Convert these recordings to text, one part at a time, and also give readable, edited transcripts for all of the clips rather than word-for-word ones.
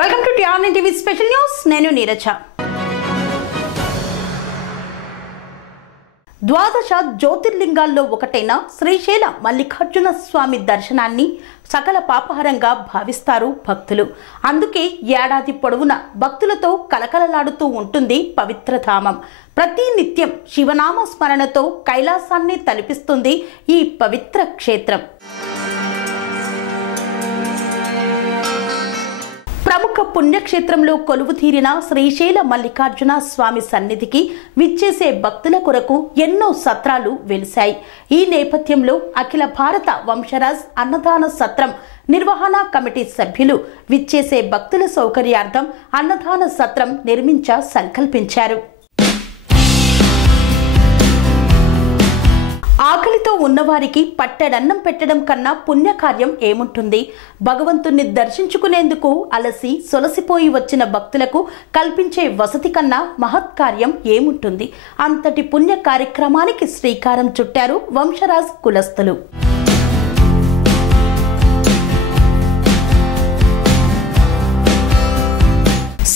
Welcome to TRN TV special news. నేను నీరజ. ద్వాదశ జ్యోతిర్లింగాల్లో ఒకటైన శ్రీశైల మల్లికార్జున స్వామి దర్శనాన్ని సకల పాపహరంగా భావిస్తారు భక్తులు. అందుకే ఏడాది పొడవునా భక్తులతో కలకలలాడుతూ ఉంటుంది పవిత్రధామం. ప్రతి నిత్యం శివనామ స్మరణతో కైలాసాన్ని తలపిస్తుంది ఈ పవిత్ర క్షేత్రం. ప్రముఖ పుణ్యక్షేత్రంలో కొలువు తీరిన శ్రీశైల మల్లికార్జున స్వామి సన్నిధికి విచ్చేసే భక్తుల కొరకు ఎన్నో సత్రాలు వెలిశాయి. ఈ నేపథ్యంలో అఖిల భారత వంశరాజ్ అన్నదాన సత్రం నిర్వహణ కమిటీ సభ్యులు విచ్చేసే భక్తుల సౌకర్యార్థం అన్నదాన సత్రం నిర్మించ సంకల్పించారు. ఆకలితో ఉన్నవారికి పట్టెడన్నం పెట్టడం కన్నా పుణ్యకార్యం ఏముంటుంది? భగవంతుణ్ణి దర్శించుకునేందుకు అలసి సొలసిపోయి వచ్చిన భక్తులకు కల్పించే వసతి కన్నా మహత్కార్యం ఏముంటుంది? అంతటి పుణ్య కార్యక్రమానికి శ్రీకారం చుట్టారు వంశరాజ్ కులస్తులు.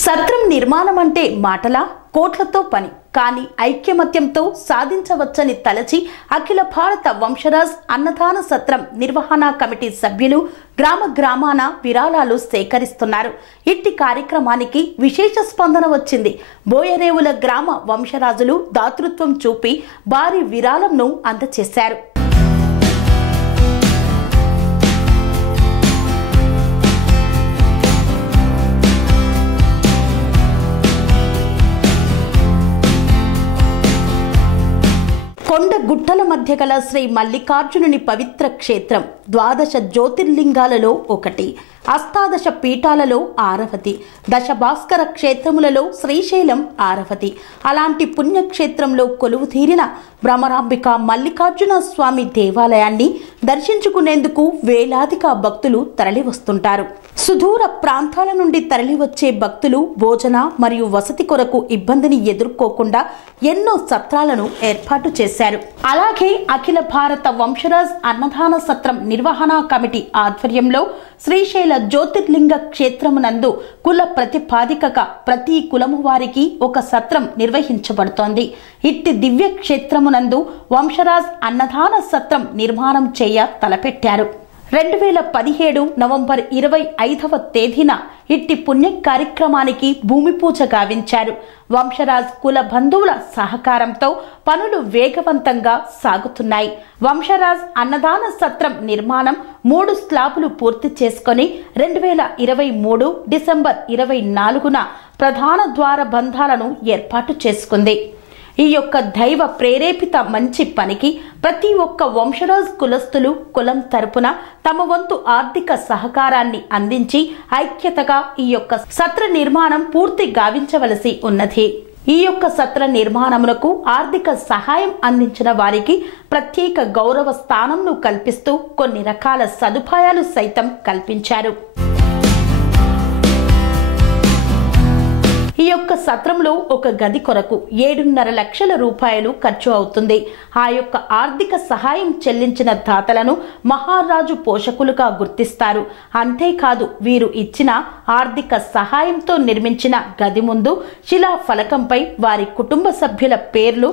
సత్రం నిర్మాణం అంటే మాటలా? కోట్లతో పని. కానీ ఐక్యమత్యంతో సాధించవచ్చని తలచి అఖిల భారత వంశరాజ్ అన్నదాన సత్రం నిర్వహణ కమిటీ సభ్యులు గ్రామ గ్రామాన విరాళాలు సేకరిస్తున్నారు. ఇట్టి కార్యక్రమానికి విశేష స్పందన వచ్చింది. బోయరేవుల గ్రామ వంశరాజులు దాతృత్వం చూపి భారీ విరాళంను అందజేశారు. కొండ గుట్టల మధ్య గల శ్రీ మల్లికార్జునుని పవిత్ర క్షేత్రం ద్వాదశ జ్యోతిర్లింగాలలో ఒకటి, అష్టాదశ పీఠాలలో ఆరవది, దశ భాస్కర క్షేత్రములలో శ్రీశైలం ఆరవది. అలాంటి పుణ్యక్షేత్రంలో కొలువు తీరిన భ్రమరాంబిక మల్లికార్జున స్వామి దేవాలయాన్ని దర్శించుకునేందుకు వేలాదిగా భక్తులు తరలివస్తుంటారు. సుదూర ప్రాంతాల నుండి తరలివచ్చే భక్తులు భోజన మరియు వసతి కొరకు ఇబ్బందిని ఎదుర్కోకుండా ఎన్నో సత్రాలను ఏర్పాటు చేశారు. అలాగే అఖిల భారత వంశరాజ్ అన్నదాన సత్రం నిర్వహణ కమిటీ ఆధ్వర్యంలో శ్రీశైల జ్యోతిర్లింగ క్షేత్రమునందు కుల ప్రతిపాదికగా ప్రతి కులము వారికి ఒక సత్రం నిర్వహించబడుతోంది. ఇట్టి దివ్య క్షేత్రమునందు వంశరాజ్ అన్నదాన సత్రం నిర్మాణం చేయ తలపెట్టారు. 2017 నవంబర్ 25వ తేదీన ఇట్టి పుణ్య కార్యక్రమానికి భూమి పూజ గావించారు. వంశరాజ్ కుల బంధువుల సహకారంతో పనులు వేగవంతంగా సాగుతున్నాయి. వంశరాజ్ అన్నదాన సత్రం నిర్మాణం 3 స్లాబులు పూర్తి చేసుకుని 2023 డిసెంబర్ 24న ప్రధాన ద్వార బంధాలను ఏర్పాటు చేసుకుంది. ఈ యొక్క దైవ ప్రేరేపిత మంచి పనికి ప్రతి ఒక్క వంశరాజ్ కులస్తులు కులం తరపున తమ వంతు ఆర్థిక సహకారాన్ని అందించి ఐక్యతగా ఈ యొక్క సత్ర నిర్మాణం పూర్తి గావించవలసి ఉన్నది. ఈ యొక్క సత్ర నిర్మాణమునకు ఆర్థిక సహాయం అందించిన వారికి ప్రత్యేక గౌరవ స్థానంను కల్పిస్తూ కొన్ని రకాల సదుపాయాలు సైతం కల్పించారు. ఈ యొక్క సత్రంలో ఒక గది కొరకు 7.5 లక్షల రూపాయలు ఖర్చు అవుతుంది. ఆ యొక్క ఆర్థిక సహాయం చెల్లించిన దాతలను మహారాజు పోషకులుగా గుర్తిస్తారు. అంతేకాదు వీరు ఇచ్చిన ఆర్థిక సహాయంతో నిర్మించిన గది ముందు శిలా ఫలకంపై వారి కుటుంబ సభ్యుల పేర్లు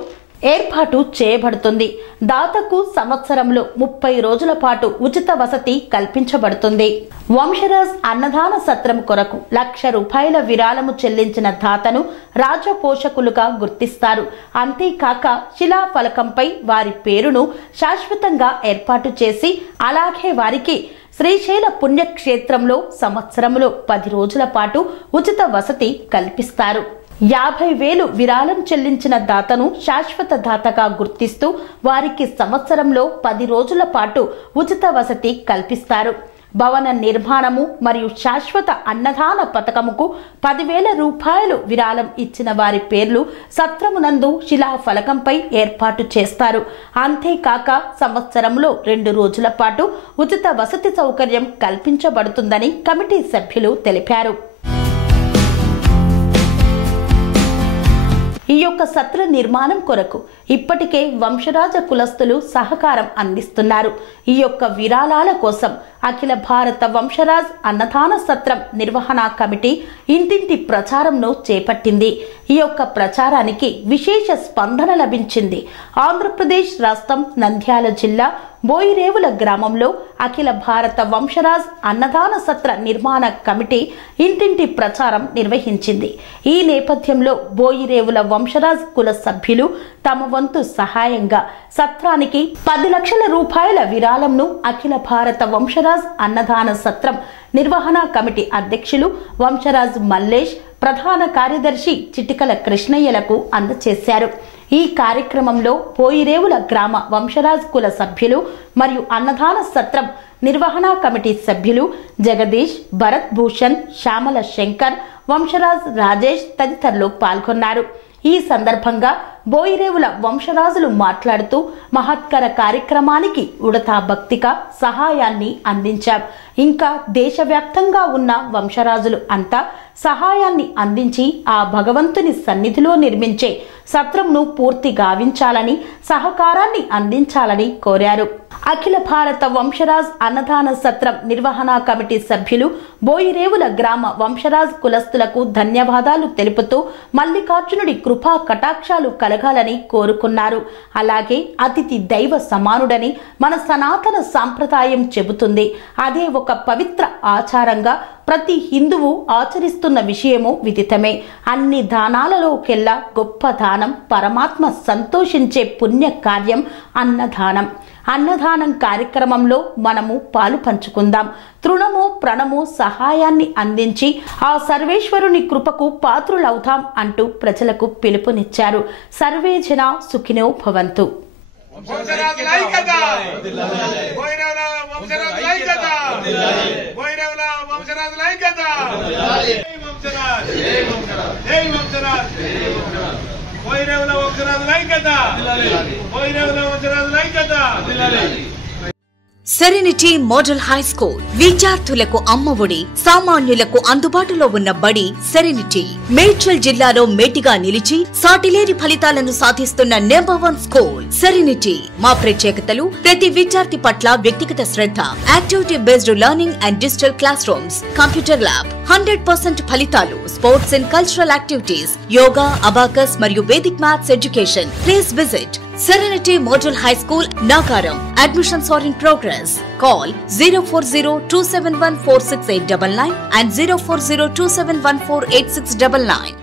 ఏర్పాటు చేయబడుతుంది. దాతకు సంవత్సరంలో 30 రోజుల పాటు ఉచిత వసతి కల్పించబడుతుంది. వంశరాజ్ అన్నదాన సత్రం కొరకు 1,00,000 రూపాయల విరాళము చెల్లించిన దాతను రాజపోషకులుగా గుర్తిస్తారు. అంతేకాక శిలా ఫలకంపై వారి పేరును శాశ్వతంగా ఏర్పాటు చేసి అలాగే వారికి శ్రీశైల పుణ్యక్షేత్రంలో సంవత్సరంలో 10 రోజుల పాటు ఉచిత వసతి కల్పిస్తారు. 50,000 విరాళం చెల్లించిన దాతను శాశ్వత దాతగా గుర్తిస్తూ వారికి సంవత్సరంలో 10 రోజుల పాటు ఉచిత వసతి కల్పిస్తారు. భవన నిర్మాణము మరియు శాశ్వత అన్నదాన పథకముకు 10,000 రూపాయలు విరాళం ఇచ్చిన వారి పేర్లు సత్రమునందు శిలా ఫలకంపై ఏర్పాటు చేస్తారు. అంతేకాక సంవత్సరంలో 2 రోజుల పాటు ఉచిత వసతి సౌకర్యం కల్పించబడుతుందని కమిటీ సభ్యులు తెలిపారు. ఈ యొక్క సత్ర నిర్మాణం కొరకు ఇప్పటికే వంశరాజ కులస్తులు సహకారం అందిస్తున్నారు. ఈ యొక్క విరాళాల కోసం అఖిల భారత వంశరాజ్ అన్నదాన సత్రం నిర్వహణ కమిటీ ఇంటింటి ప్రచారంను చేపట్టింది. ఈ యొక్క ప్రచారానికి విశేష స్పందన లభించింది. ఆంధ్రప్రదేశ్ రాష్ట్రం నంద్యాల జిల్లా బోయిరేవుల గ్రామంలో అఖిల భారత వంశరాజ్ అన్నదాన సత్ర నిర్మాణ కమిటీ ఇంటింటి ప్రచారం నిర్వహించింది. ఈ నేపథ్యంలో బోయిరేవుల వంశరాజ్ కుల సభ్యులు తమ వంతు సహాయంగా సత్రానికి 10 లక్షల రూపాయల విరాళంను అఖిల భారత వంశరాజ్ అన్నదాన సత్రం నిర్వహణ కమిటీ అధ్యక్షులు వంశరాజ్ మల్లేష్, ప్రధాన కార్యదర్శి చిటికల కృష్ణయ్యలకు అందజేశారు. ఈ కార్యక్రమంలో బోయిరేవుల గ్రామ వంశరాజ్ కుల సభ్యులు మరియు అన్నదాన సత్రం నిర్వహణ కమిటీ సభ్యులు జగదీష్, భరత్ భూషణ్, శ్యామల శంకర్, వంశరాజ్ రాజేష్ తదితరులు పాల్గొన్నారు. ఈ సందర్భంగా బోయిరేవుల వంశరాజులు మాట్లాడుతూ మహత్కర కార్యక్రమానికి ఉడతా భక్తిగా సహాయాన్ని అందించాం. ఇంకా దేశవ్యాప్తంగా ఉన్న వంశరాజులు అంతా సహాయాన్ని అందించి ఆ భగవంతుని సన్నిధిలో నిర్మించే సత్రంను పూర్తి గావించాలని, సహకారాన్ని అందించాలని కోరారు. అఖిల భారత వంశరాజ్ అన్నదాన సత్రం నిర్వహణ కమిటీ సభ్యులు బోయిరేవుల గ్రామ వంశరాజ్ కులస్తులకు ధన్యవాదాలు తెలుపుతూ మల్లికార్జునుడి కృపా కటాక్షాలు కలగాలని కోరుకున్నారు. అలాగే అతిథి దైవ సమానుడని మన సనాతన సాంప్రదాయం చెబుతుంది. అదే ఒక పవిత్ర ఆచారంగా ప్రతి హిందువు ఆచరిస్తున్న విషయము విదితమే. అన్ని దానాలలోకెల్లా గొప్ప దానం, పరమాత్మ సంతోషించే పుణ్య కార్యం అన్నదానం. అన్నదానం కార్యక్రమంలో మనము పాలు పంచుకుందాం. తృణము ప్రణము సహాయాన్ని అందించి ఆ సర్వేశ్వరుని కృపకు పాత్రులవుతాం అంటూ ప్రజలకు పిలుపునిచ్చారు. సర్వే జన సుఖినో భవంతు. సెరెనిటీ మోడల్ హై స్కూల్ విద్యార్థులకు అమ్మఒడి, సామాన్యులకు అందుబాటులో ఉన్న బడి సెరెనిటీ. మేడ్చల్ జిల్లాలో మేటిగా నిలిచి సాటిలేని ఫలితాలను సాధిస్తున్న నంబర్ 1 స్కూల్ సెరెనిటీ. మా ప్రత్యేకతలు ప్రతి విద్యార్థి పట్ల వ్యక్తిగత శ్రద్ధ, activity based learning and digital class rooms, computer lab, 100% ఫలితాలు, sports and cultural activities, yoga, abacus మరియు Vedic maths education. Please visit Serenity Model High School, Nagaram. Admissions are in progress. Call 040-271-46899 and 040-271-48699.